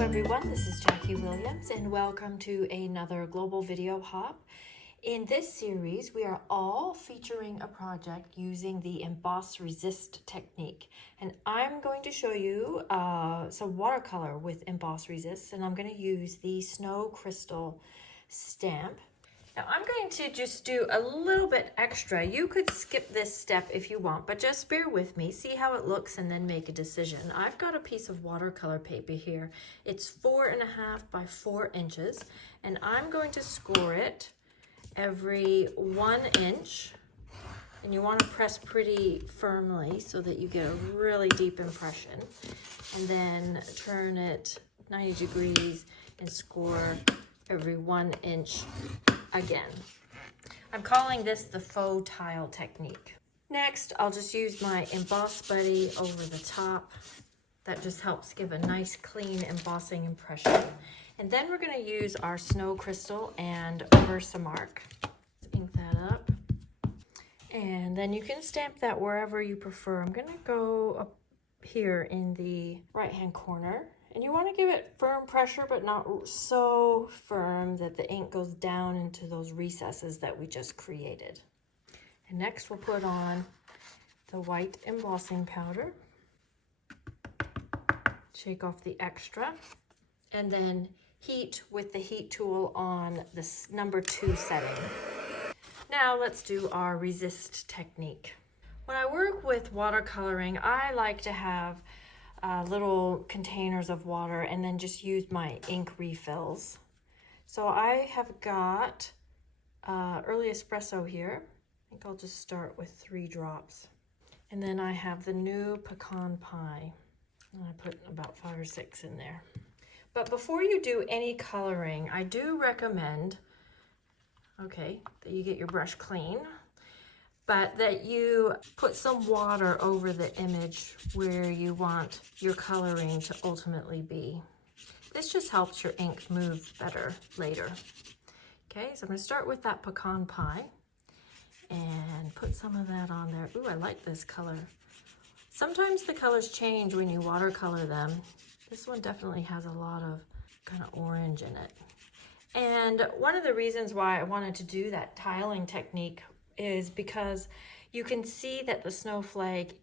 everyone, this is Jackie Williams and welcome to another global video hop. In this series, we are all featuring a project using the Emboss Resist technique. And I'm going to show you some watercolor with Emboss Resist, and I'm going to use the Snow Crystal stamp. Now I'm going to just do a little bit extra. You could skip this step if you want, but just bear with me, see how it looks, and then make a decision. I've got a piece of watercolor paper here. It's 4.5 by 4 inches, and I'm going to score it every 1 inch. And you want to press pretty firmly so that you get a really deep impression. And then turn it 90 degrees and score every 1 inch again. I'm calling this the Faux Tile technique. Next, I'll just use my Emboss Buddy over the top. That just helps give a nice clean embossing impression. And then we're going to use our Snow Crystal and Versamark. Ink that up. And then you can stamp that wherever you prefer. I'm going to go up here in the right-hand corner. And you want to give it firm pressure, but not so firm that the ink goes down into those recesses that we just created. And next we'll put on the white embossing powder. Shake off the extra. And then heat with the heat tool on this number 2 setting. Now let's do our resist technique. When I work with watercoloring, I like to have little containers of water and then just use my ink refills. So I have got early espresso here. I think I'll just start with 3 drops. And then I have the new pecan pie. And I put about 5 or 6 in there. But before you do any coloring, I do recommend, that you get your brush clean, but that you put some water over the image where you want your coloring to ultimately be. This just helps your ink move better later. Okay, so I'm gonna start with that pecan pie and put some of that on there. Ooh, I like this color. Sometimes the colors change when you watercolor them. This one definitely has a lot of kind of orange in it. And one of the reasons why I wanted to do that tiling technique is because you can see that the snowflake,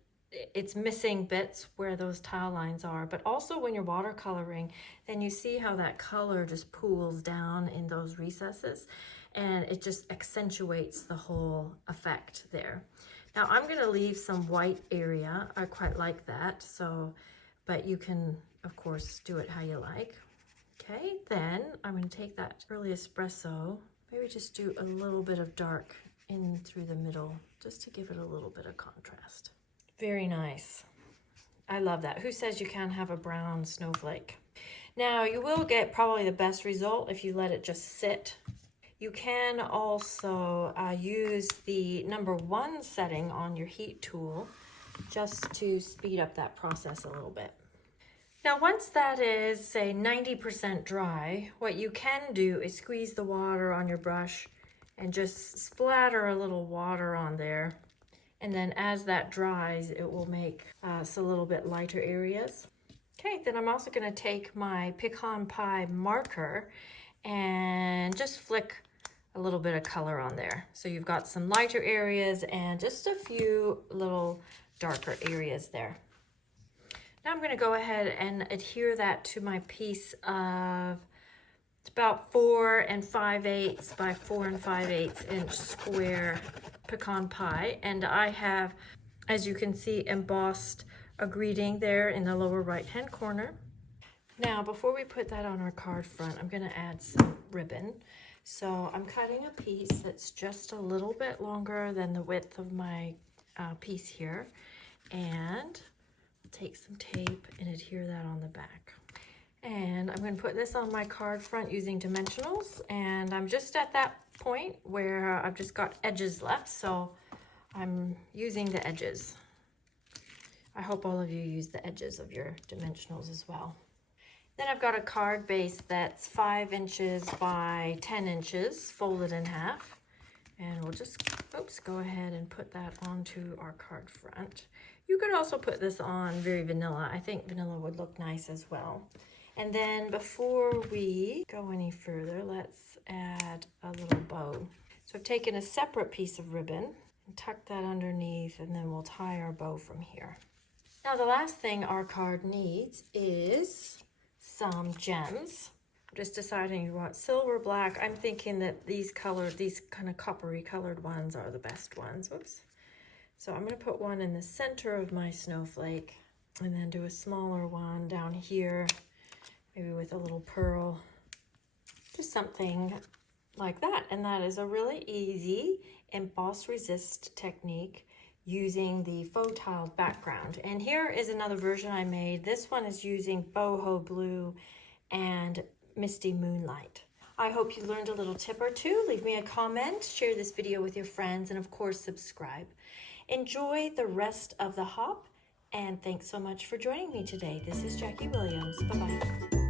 it's missing bits where those tile lines are, but also when you're watercoloring, then you see how that color just pools down in those recesses and it just accentuates the whole effect there. Now I'm going to leave some white area. I quite like that, but you can of course do it how you like. Okay, then I'm going to take that early espresso, maybe just do a little bit of dark in through the middle, just to give it a little bit of contrast. Very nice. I love that. Who says you can't have a brown snowflake? Now, you will get probably the best result if you let it just sit. You can also use the number 1 setting on your heat tool just to speed up that process a little bit. Now, once that is, say, 90% dry, what you can do is squeeze the water on your brush and just splatter a little water on there. And then as that dries, it will make us a little bit lighter areas. Okay, then I'm also gonna take my pecan pie marker and just flick a little bit of color on there. So you've got some lighter areas and just a few little darker areas there. Now I'm gonna go ahead and adhere that to my piece of, it's about 4 5/8 by 4 5/8 inch square pecan pie. And I have, as you can see, embossed a greeting there in the lower right-hand corner. Now, before we put that on our card front, I'm gonna add some ribbon. So I'm cutting a piece that's just a little bit longer than the width of my piece here. And take some tape and adhere that on the back. And I'm going to put this on my card front using dimensionals, and I'm just at that point where I've just got edges left, so I'm using the edges. I hope all of you use the edges of your dimensionals as well. Then I've got a card base that's 5 inches by 10 inches folded in half, and we'll just go ahead and put that onto our card front. You could also put this on very vanilla. I think vanilla would look nice as well. And then before we go any further, let's add a little bow. So I've taken a separate piece of ribbon and tucked that underneath, and then we'll tie our bow from here. Now the last thing our card needs is some gems. I'm just deciding you want silver, black. I'm thinking that these kind of coppery colored ones are the best ones. Whoops. So I'm going to put one in the center of my snowflake and then do a smaller one down here, maybe with a little pearl, just something like that. And that is a really easy emboss resist technique using the faux tile background. And here is another version I made. This one is using boho blue and misty moonlight. I hope you learned a little tip or two. Leave me a comment, share this video with your friends, and of course subscribe. Enjoy the rest of the hop, and thanks so much for joining me today. This is Jackie Williams. Bye-bye.